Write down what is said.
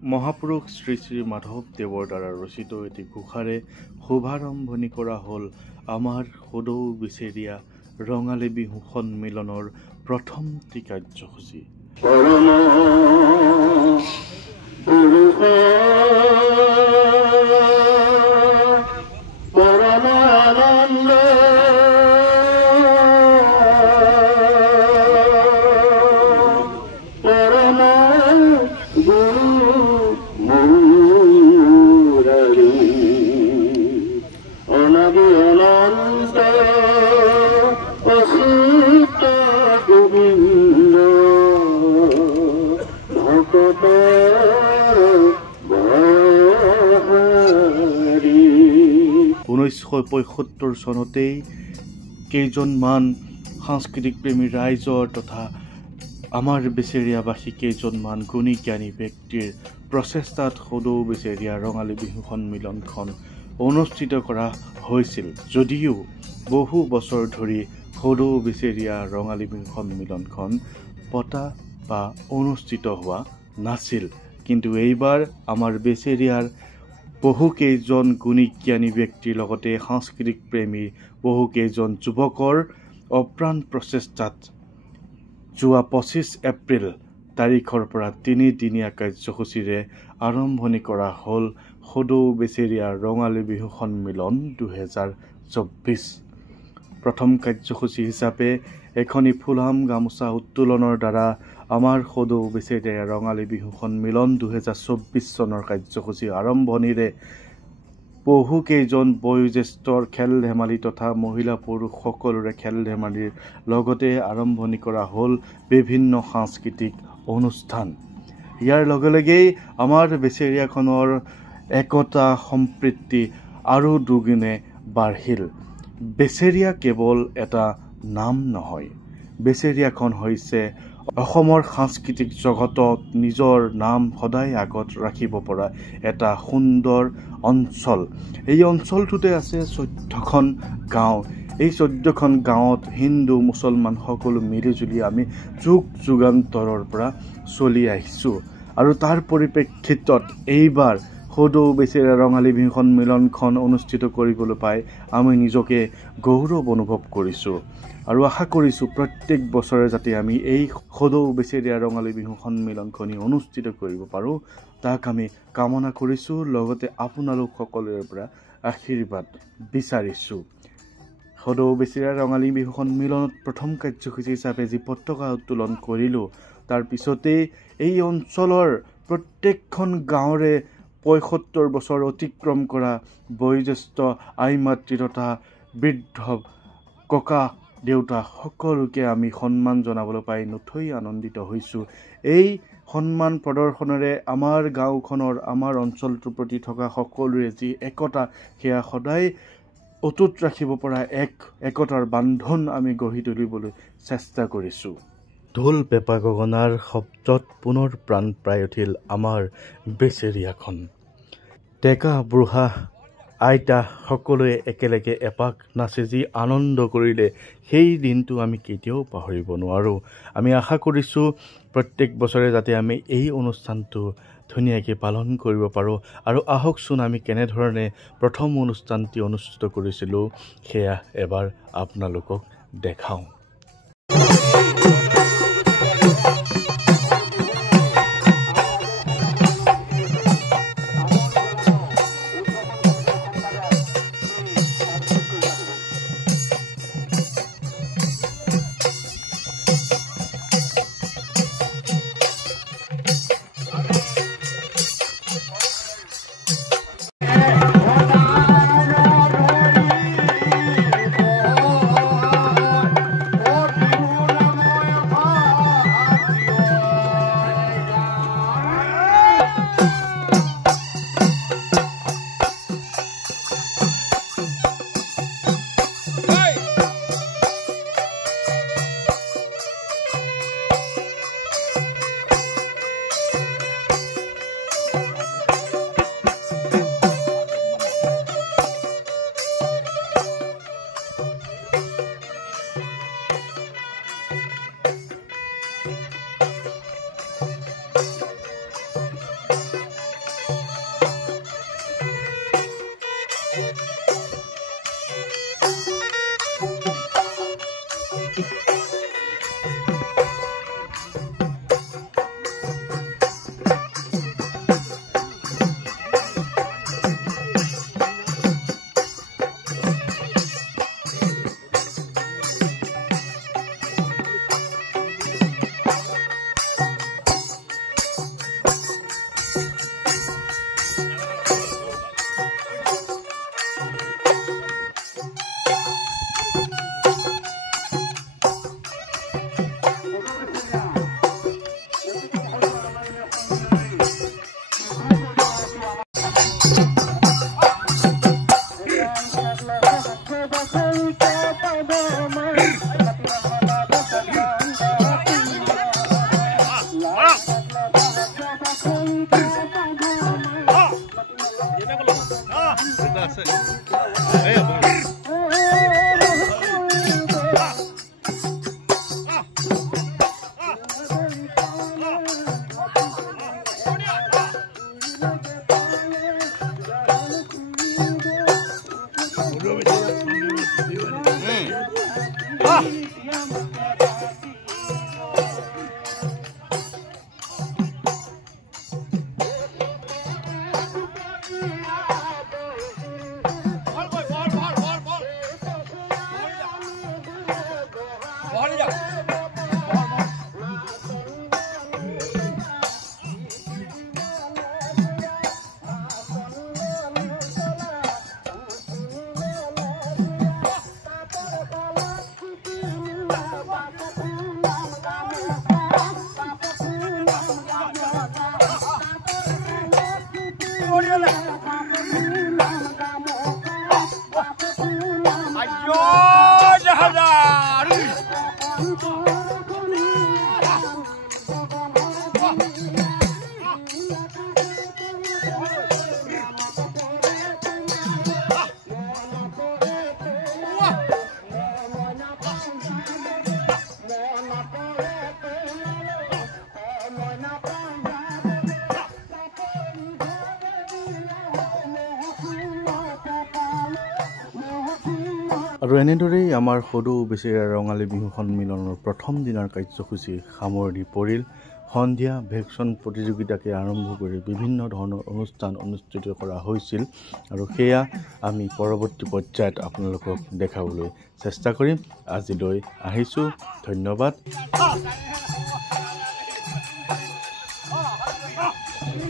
মহাপুৰুষ শ্ৰী শ্ৰী মাধৱদেৱৰ দ্বাৰা ৰচিত এটি ঘোষাৰে শুভাৰম্ভণি কৰা হ'ল আমাৰ সদৌ বেচেৰীয়া ৰঙালী বিহু সন্মিলনৰ প্ৰথমটি কাৰ্যসূচী। চনতেই কেইজনমান সাংস্কৃতিক প্ৰেমী ৰাইজৰ তথা আমাৰ বেচেৰীয়াবাসী কেইজনমান গুণী জ্ঞানী ব্যক্তিৰ প্ৰচেষ্টাত সদৌ বেচেৰীয়া ৰঙালী বিহু সন্মিলনখন অনুষ্ঠিত কৰা হৈছিল। যদিও বহু বছৰ ধৰি সদৌ বেচেৰীয়া ৰঙালী বিহু সন্মিলনখন পতা বা অনুষ্ঠিত হোৱা নাছিল, কিন্তু এইবাৰ আমাৰ বেচেৰীয়াৰ বহুকেইজন গুণী জ্ঞানী ব্যক্তিৰ লগতে সাংস্কৃতিক প্ৰেমী বহুকেইজন যুৱকৰ অপ্ৰাণ প্ৰচেষ্টাত যোৱা 25 এপ্ৰিল তাৰিখৰ পৰা 3দিনীয়া কাৰ্যসূচীৰে আৰম্ভণি কৰা হ'ল সদৌ বেচেৰীয়া ৰঙালী বিহু সন্মিলন 2024। প্ৰথম কাৰ্যসূচী হিচাপে এখনি ফুলাম গামোচা উত্তোলনৰ দ্বাৰা আমাৰ সদৌ বেচেৰীয়া ৰঙালী বিহু সন্মিলন 2024 চনৰ কাৰ্যসূচী আৰম্ভণিৰে বহুকেইজন বয়োজ্যেষ্ঠৰ খেল ধেমালি তথা মহিলা পুৰুষ সকলোৰে খেল ধেমালিৰ লগতে আৰম্ভণি কৰা হ'ল বিভিন্ন সাংস্কৃতিক অনুষ্ঠান। ইয়াৰ লগে লগেই আমাৰ বেচেৰীয়াখনৰ একতা সম্প্ৰীতি আৰু দুগুণে বাঢ়িল। বেচেৰীয়া কেৱল এটা নাম নহয়, বেচেৰীয়াখন হৈছে অসমৰ সাংস্কৃতিক জগতত নিজৰ নাম সদায় আগত ৰাখিব পৰা এটা সুন্দৰ অঞ্চল। এই অঞ্চলটোতে আছে 14খন গাঁও। এই 14খন গাঁৱত হিন্দু মুছলমান সকলো মিলিজুলি আমি যুগ যুগান্তৰৰ পৰা চলি আহিছোঁ আৰু তাৰ পৰিপ্ৰেক্ষিতত এইবাৰ সদৌ বেচেৰীয়া ৰঙালী বিহু সন্মিলনখন অনুষ্ঠিত কৰিবলৈ পাই আমি নিজকে গৌৰৱ অনুভৱ কৰিছোঁ আৰু আশা কৰিছোঁ প্ৰত্যেক বছৰে যাতে আমি এই সদৌ বেচেৰীয়া ৰঙালী বিহু সন্মিলনখনি অনুষ্ঠিত কৰিব পাৰোঁ তাক আমি কামনা কৰিছোঁ, লগতে আপোনালোক সকলোৰে পৰা আশীৰ্বাদ বিচাৰিছোঁ। সদৌ বেচেৰীয়া ৰঙালী বিহু সন্মিলনত প্ৰথম কাৰ্যসূচী হিচাপে যি পতাকা উত্তোলন কৰিলোঁ, তাৰ পিছতেই এই অঞ্চলৰ প্ৰত্যেকখন গাঁৱৰে ৭৫ বছৰ অতিক্ৰম কৰা বয়োজ্যেষ্ঠ আই মাতৃ তথা বৃদ্ধ ককা দেউতা সকলোকে আমি সন্মান জনাবলৈ পাই নথৈ আনন্দিত হৈছোঁ। এই সন্মান প্ৰদৰ্শনেৰে আমাৰ গাঁওখনৰ আমাৰ অঞ্চলটোৰ প্ৰতি থকা সকলোৰে যি একতা সেয়া সদায় অটুট ৰাখিব পৰা একতাৰ বান্ধন আমি গঢ়ি তুলিবলৈ চেষ্টা কৰিছোঁ। ঢোল পেঁপা গগনাৰ শব্দত পুনৰ প্ৰাণ পাই উঠিল আমাৰ বেচেৰীয়াখন। ডেকা বুঢ়া আইতা সকলোৱে একেলগে এপাক নাচি যি আনন্দ কৰিলে সেই দিনটো আমি কেতিয়াও পাহৰিব নোৱাৰোঁ। আমি আশা কৰিছোঁ প্ৰত্যেক বছৰে যাতে আমি এই অনুষ্ঠানটো ধুনীয়াকৈ পালন কৰিব পাৰোঁ আৰু আহকচোন আমি কেনেধৰণে প্ৰথম অনুষ্ঠানটি অনুষ্ঠিত কৰিছিলোঁ সেয়া এবাৰ আপোনালোকক দেখাওঁ। আৰু এনেদৰেই আমাৰ সদৌ বেচেৰা ৰঙালী বিহু সন্মিলনৰ প্ৰথম দিনৰ কাৰ্যসূচী সামৰণি পৰিল। সন্ধিয়া ভেকচন প্ৰতিযোগিতাকে আৰম্ভ কৰি বিভিন্ন ধৰণৰ অনুষ্ঠান অনুষ্ঠিত কৰা হৈছিল আৰু সেয়া আমি পৰৱৰ্তী পৰ্যায়ত আপোনালোকক দেখাবলৈ চেষ্টা কৰিম। আজিলৈ আহিছোঁ, ধন্যবাদ।